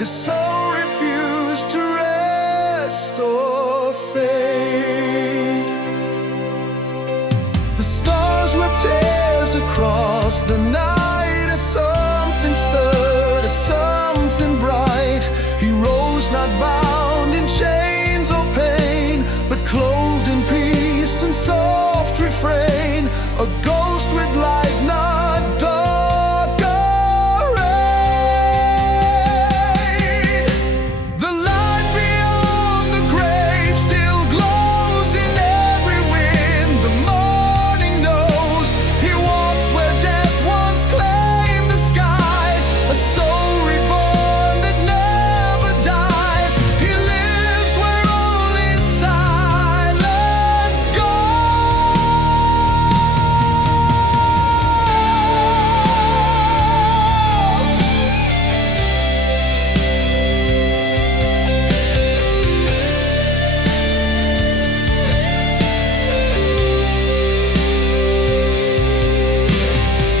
His soul refused to rest or fade. The stars were tears across the night as something stirred, as something bright. He rose not bound in chains or pain, but clothed in peace and soft refrain, a ghost with light, not dark or rain. The light beyond the grave still glows in every wind. The morning knows he walks where death once claimed the skies, a soul reborn that never dies. He lives where only silence goes.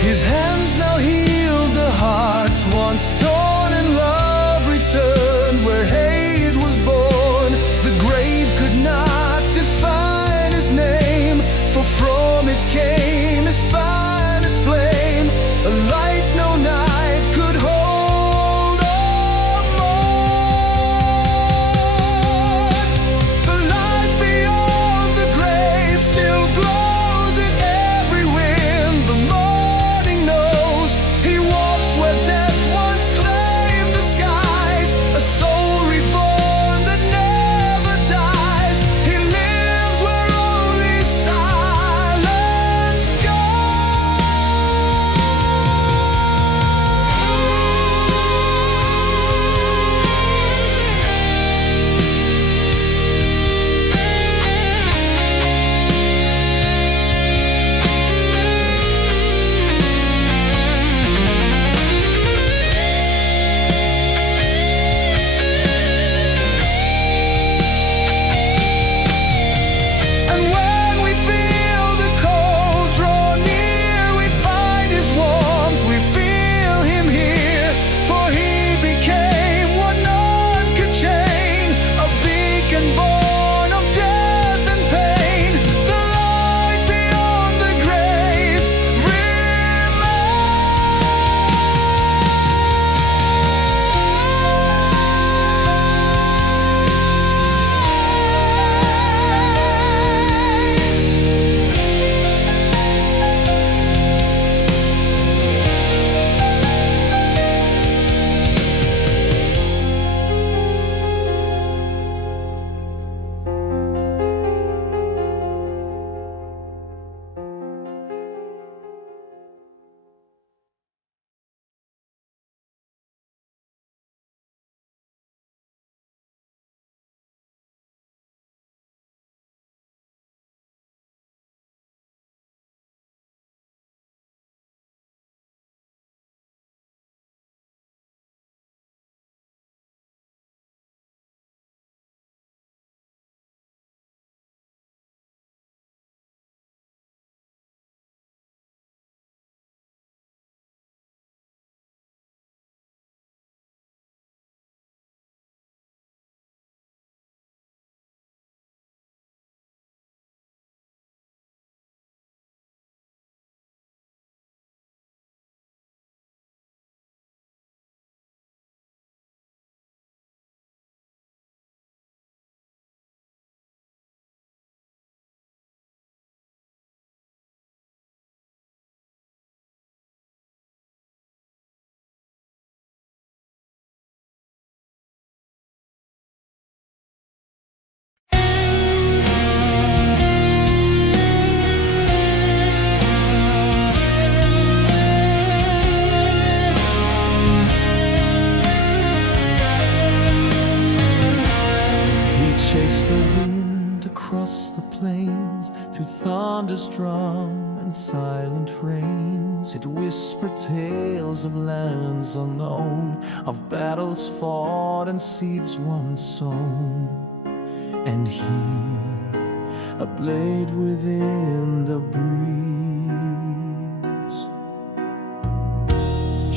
His hands now healed the hearts once torn, and love returned where hate was born. The grave could not define his name, for from it came his finest flame, a light no night could hold or mourn. The light beyond the grave still glows in every wind. The morning knows he walks where death once claimed the skies, a soul reborn that never dies. He lives where only silence And when we feel the cold draw near, we find his warmth, we feel him here. For he became what none could chain, a beacon born of death and pain. The light beyond the grave across the plains, through thunder's drum and silent rains. It whispered tales of lands unknown, of battles fought and seeds once sown. And he, a blade within the breeze.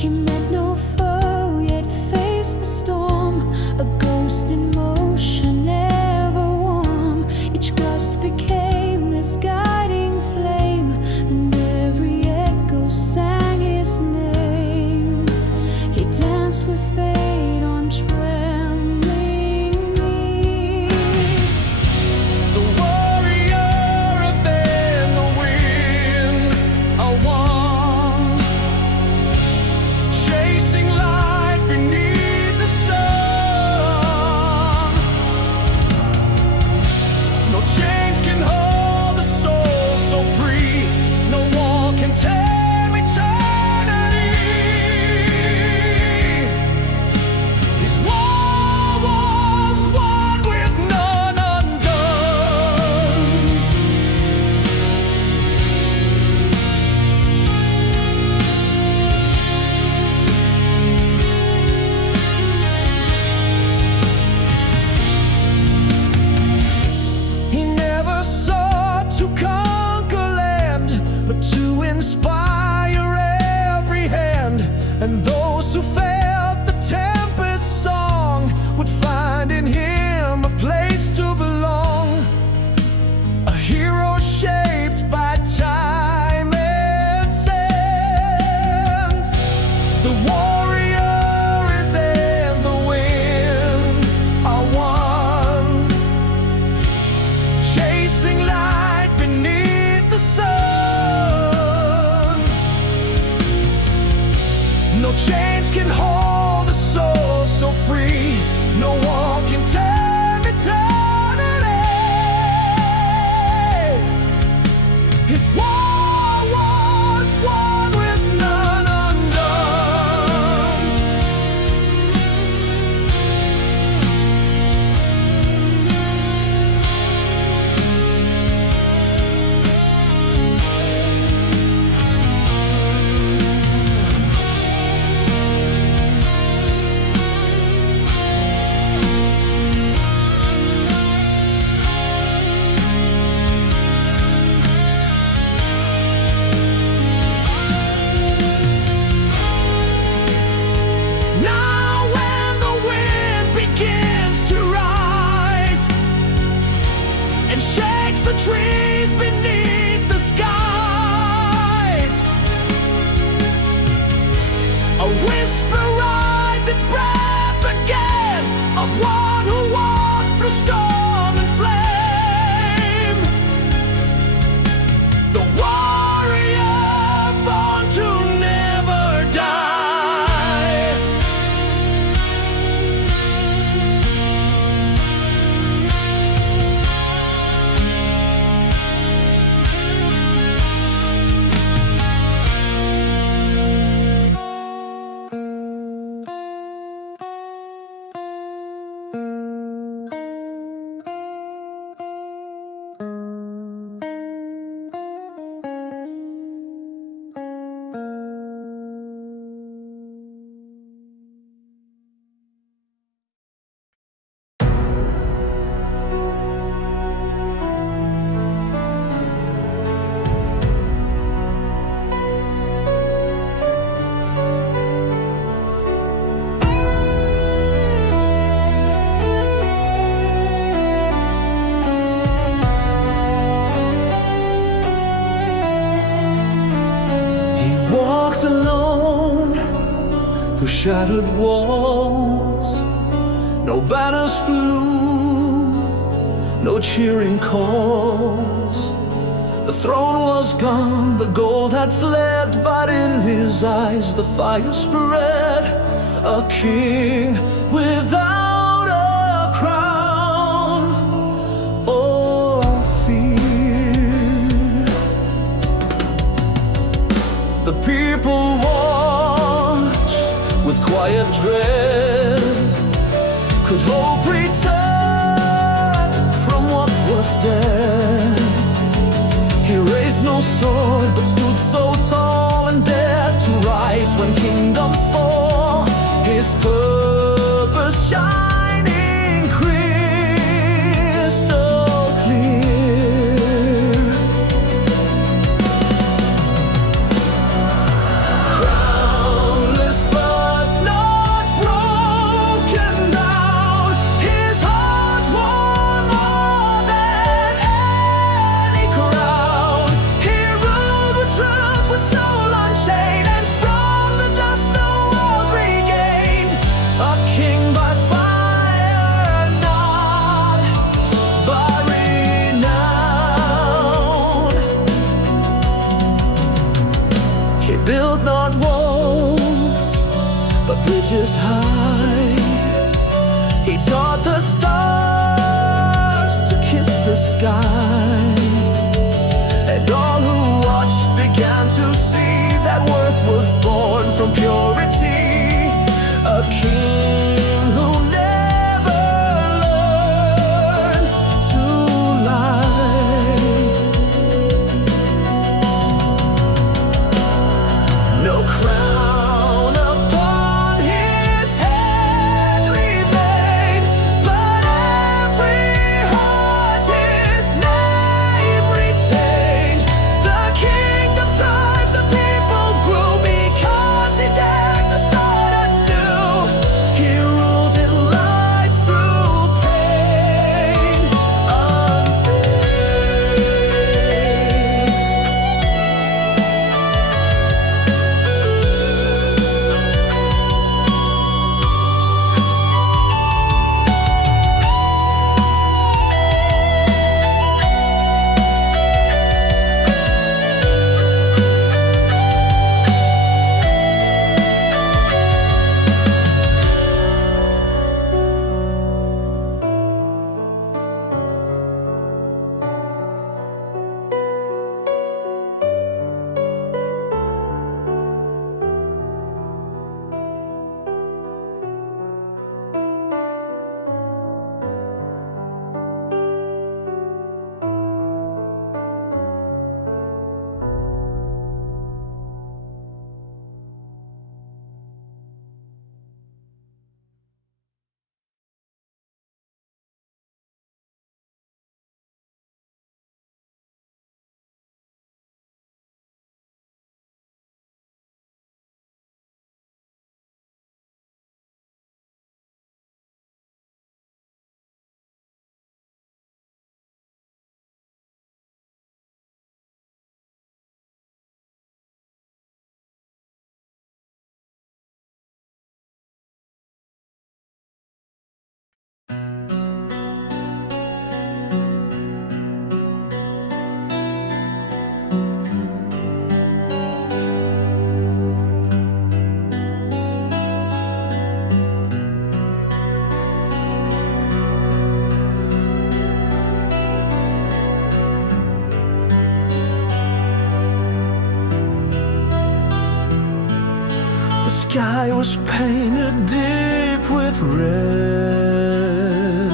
He met no foe, yet faced the storm. shattered walls. No banners flew, no cheering calls. The throne was gone, the gold had fled, but in his eyes the fire spread. A king without a crown or fear. The people watched with quiet dread. Could hope return from what was dead? He raised no sword, but stood so tall and dared to rise when kingdoms fall. His purpose shining crystal clear. Crownless but not broken down, his heart won more than any crown. He ruled with truth, with soul unchained, and from the dust the world regained. A king by fire, not by renown. He built not walls, but bridges high. He taught the stars to kiss the sky. And all who watched began to see that worth was born from purity. A king who never learned to lie. No crown upon his head remained, but every heart his name retained. The kingdom thrived, the people grew, because he dared to start anew. He ruled in light through pain unfazed. The sky was painted deep with red,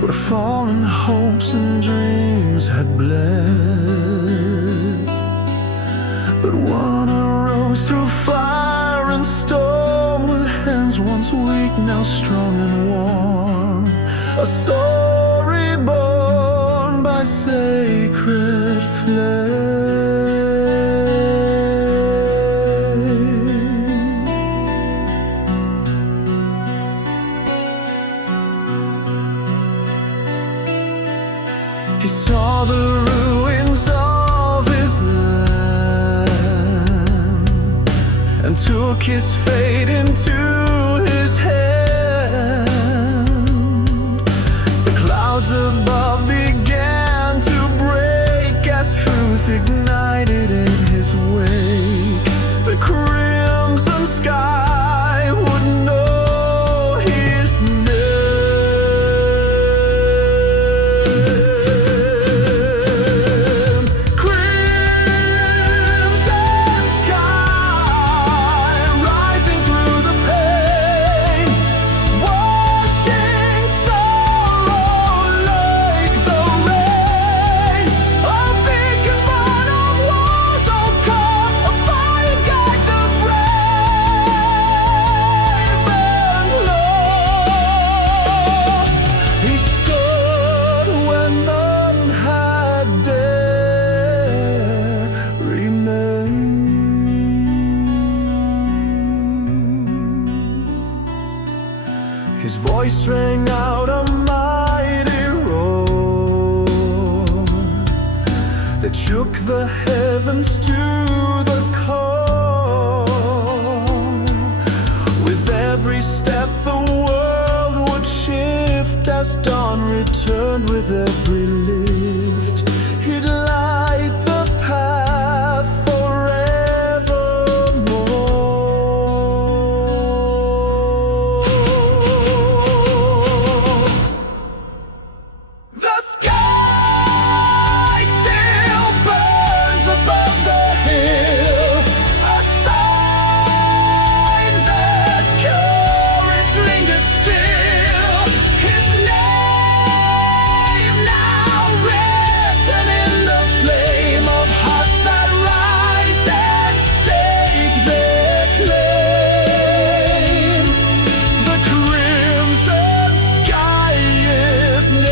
where fallen hopes and dreams had bled. But one arose through fire and storm, with hands once weak, now strong and warm. A soul reborn by sacred flame. He saw the ruins of his land and took his fate into his hand. The clouds above began to break as truth ignited in his wake. The crimson sky would know his name. Crimson sky rising through the pain, washing sorrow like the rain. A beacon born of war's old cause, a fire guide the brave and lost. He stood when none had dared remain. His voice rang out a mighty roar that shook the heavens to the core. With every step the world would shift as dawn returned. With every lift he'd light the path forevermore. The sky still burns above the hill, a sign that courage lingers still. His name now written in the flame of hearts that rise and stake their claim. The crimson sky is never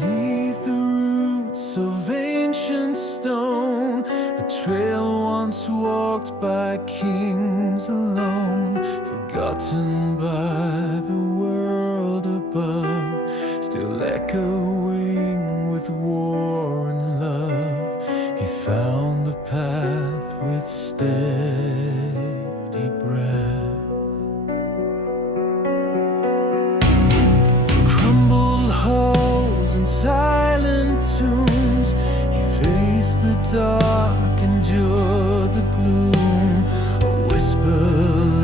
beneath the roots of ancient stone, a trail once walked by kings alone, forgotten by the world above, still echoing with war and love. He found the path with steady breath. Crumbled halls and silent tombs, he faced the dark, endured the gloom. A whisper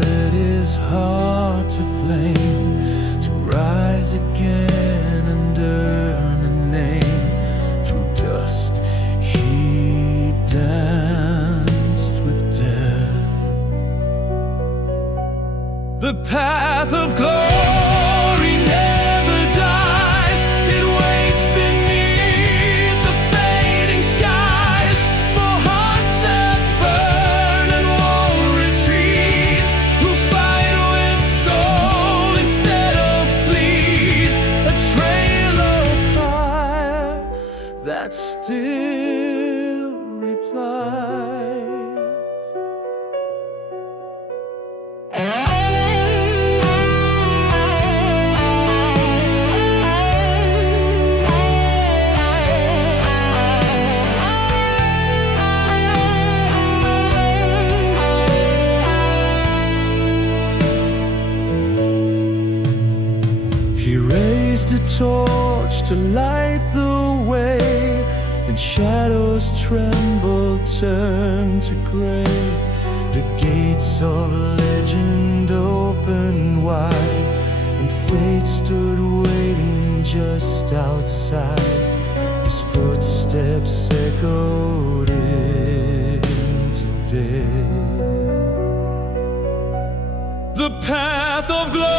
lit his heart to flame, to rise again and earn a name. Through dust he danced with death. The path of glory never dies. It waits beneath the fading skies, for hearts that burn and won't retreat, who fight with soul instead of fleet. A trail of fire that still replies. He raised a torch to light the way and shadows tremble, turn to gray. The gates of legend open wide, and fate stood waiting just outside. His footsteps echoed into day. The path of glory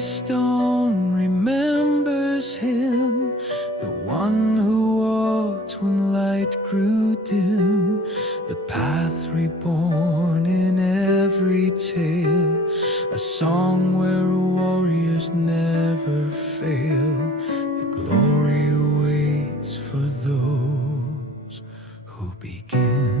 stone remembers him, the one who walked when light grew dim, the path reborn in every tale, a song where warriors never fail. The glory waits for those who begin.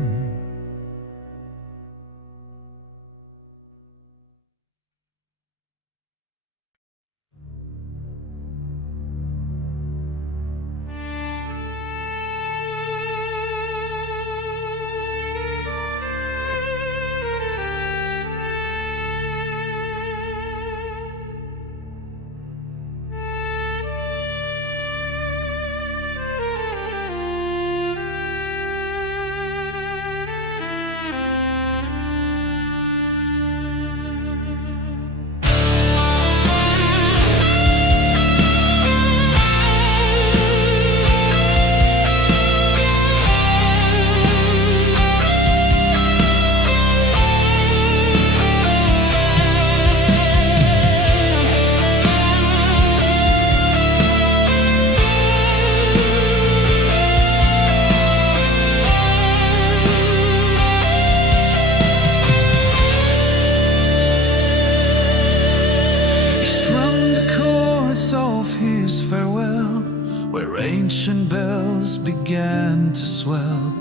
Where ancient bells began to swell,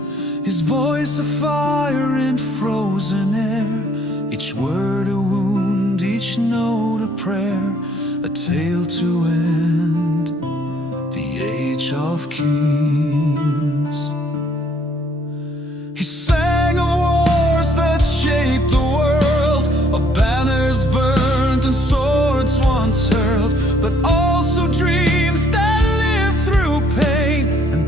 his voice a fire in frozen air, each word a wound, each note a prayer, a tale to end the age of kings. He sang of wars that shaped the world, of banners burnt and swords once hurled, but also dreams that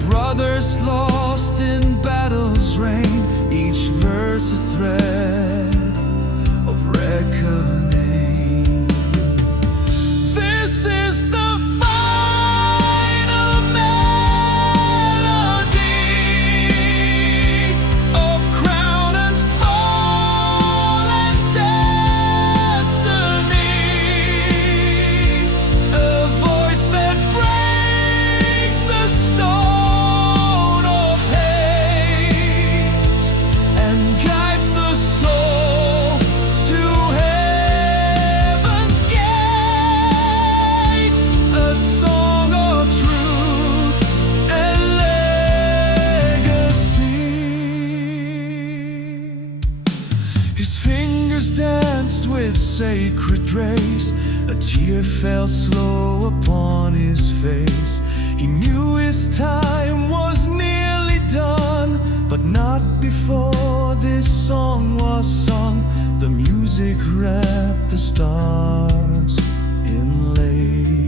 brothers lost in battle's rain, each verse a thread of reckoning. This is the final melody of crown and fall and destiny, a voice that breaks the storm, danced with sacred grace. A tear fell slow upon his face. He knew his time was nearly done, but not before this song was sung. The music wrapped the stars in lace.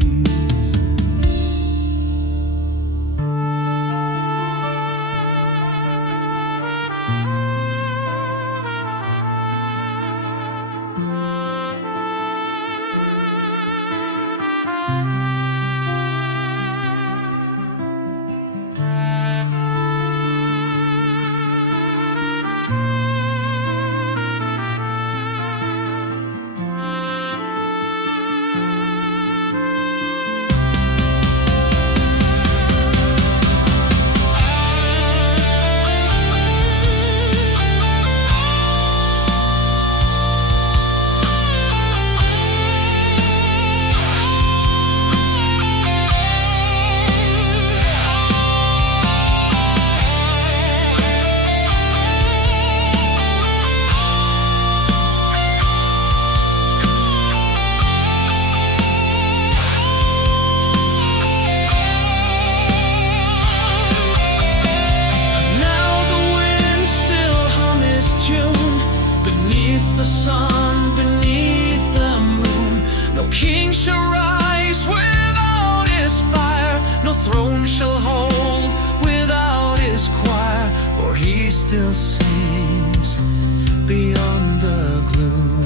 the sun, beneath the moon. No king shall rise without his fire, no throne shall hold without his choir, for he still sings beyond the gloom.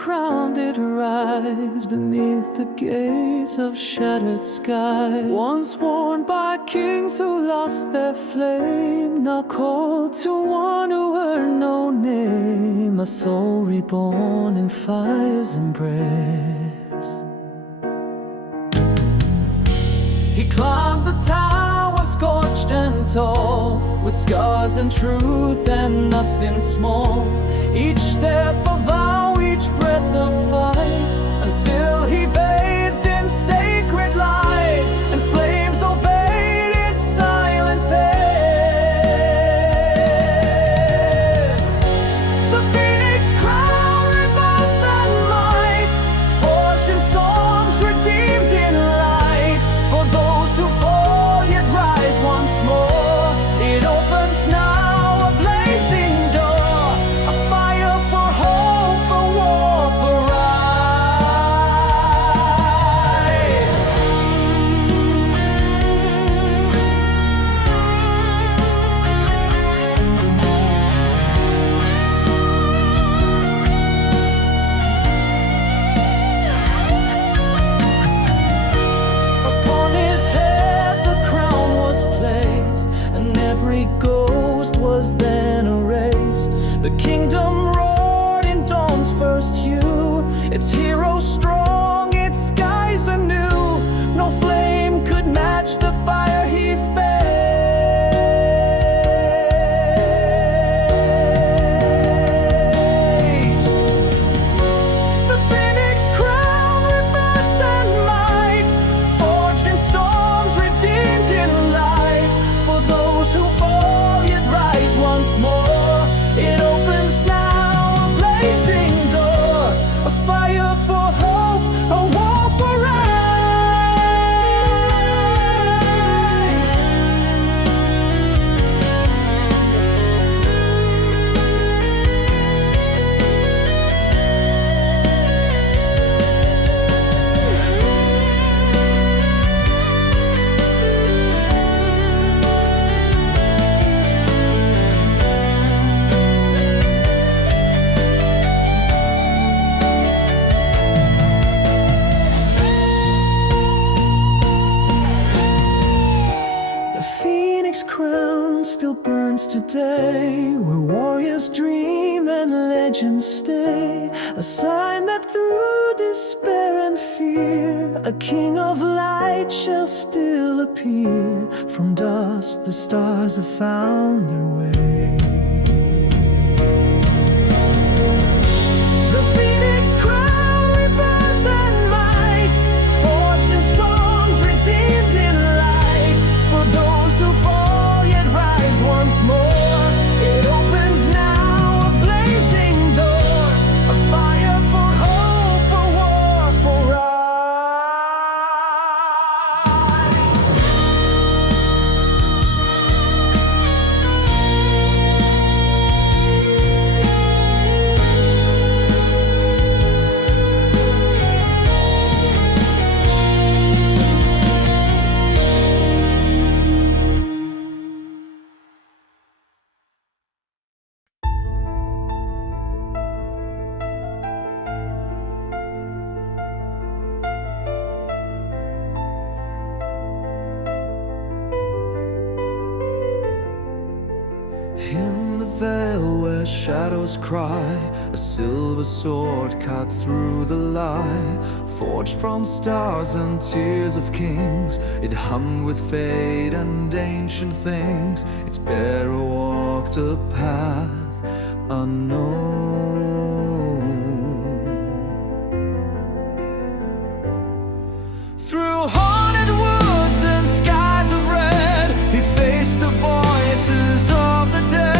crown did rise beneath the gates of shattered sky, once worn by kings who lost their flame, now called to one who earned no name, a soul reborn in fire's embrace. He climbed the tower, scorched and tall, with scars and truth and nothing small, each step a vow, each breath a fight, until he bathed in sacred light, and flames obeyed his silent pace. The phoenix crown, rebirth and might, forged in storms, redeemed in light, for those who fall yet rise once more. It opens now, a blazing door, a fire for hope, a war for right. Upon his head the crown was placed, and every ghost was then erased. The kingdom roared in dawn's first hue, its heroes strong, its skies anew. No flame could match the fire he faced. The phoenix crown, rebirth and might, forged in storms, redeemed in light, for those who fall yet rise once more. It opens now, a blazing door, a fire for hope, a war for right. The phoenix crown still burns today, where warriors dream and legends stay, a sign that through despair and fear, a king of light shall still appear. From dust the stars have found their way. The phoenix crown, rebirth and might, forged in storms, redeemed in light, for those who fall yet rise once more. It opens now, a blazing door, a fire for hope, a war for right. In the veil where shadows cry, a silver sword cut through the lie, forged from stars and tears of kings. It hung with fate and ancient things. Its bearer walked a path unknown. Through haunted woods and skies of red, he faced the voices of the dead.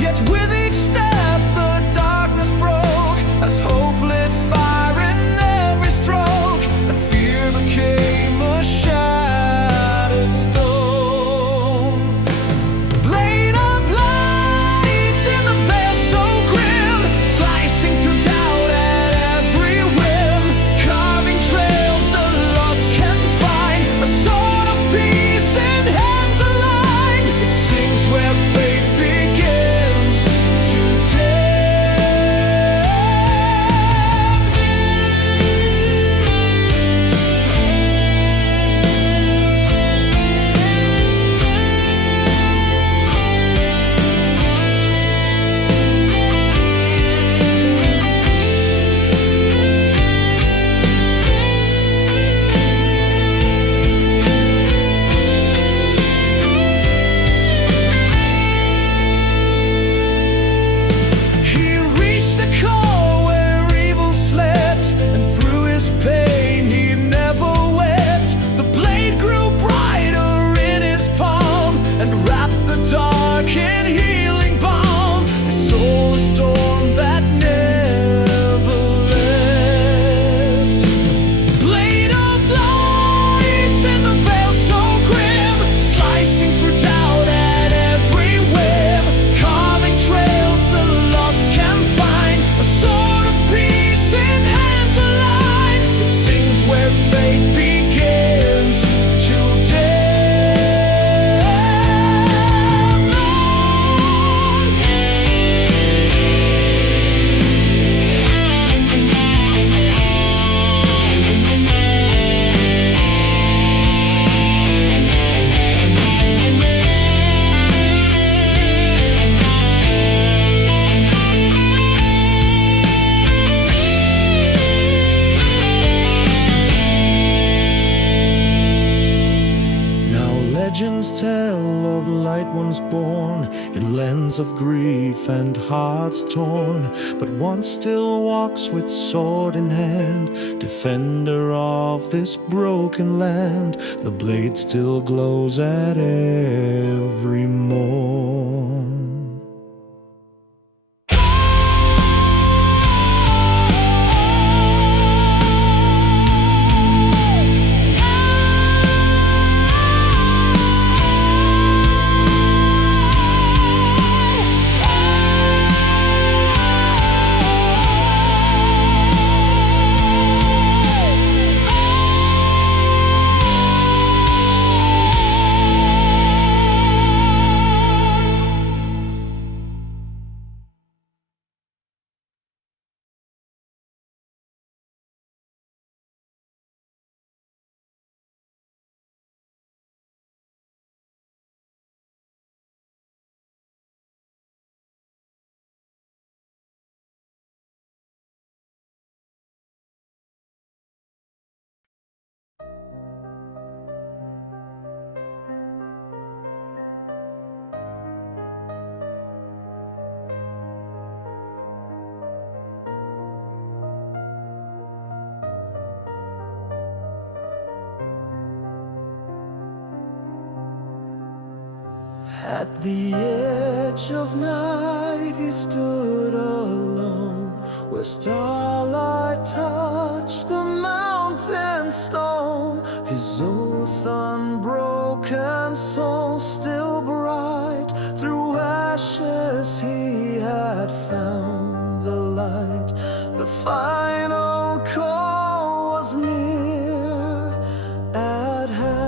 Yet with each step the darkness broke, as hope lit fire in every stroke, and fear became a shattered stone. Blade of light in the veil so grim, slicing through doubt at every whim, carving trails the lost can find. Legends tell of light once born in lands of grief and hearts torn, but one still walks with sword in hand, defender of this broken land. The blade still glows at every morn. At the edge of night he stood alone, where starlight touched the mountain stone. His oath unbroken, soul still bright. Through ashes he had found the light. The final call was near at hand.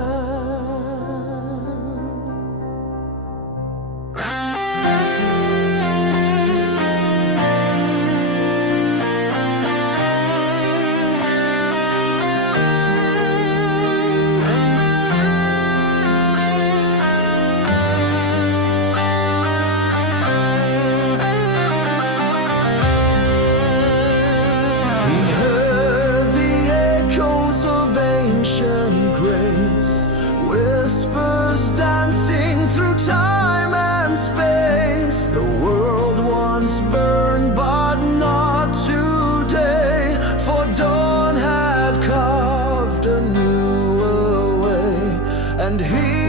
Whispers dancing through time and space. The world once burned, but not today, for dawn had carved a newer way, and he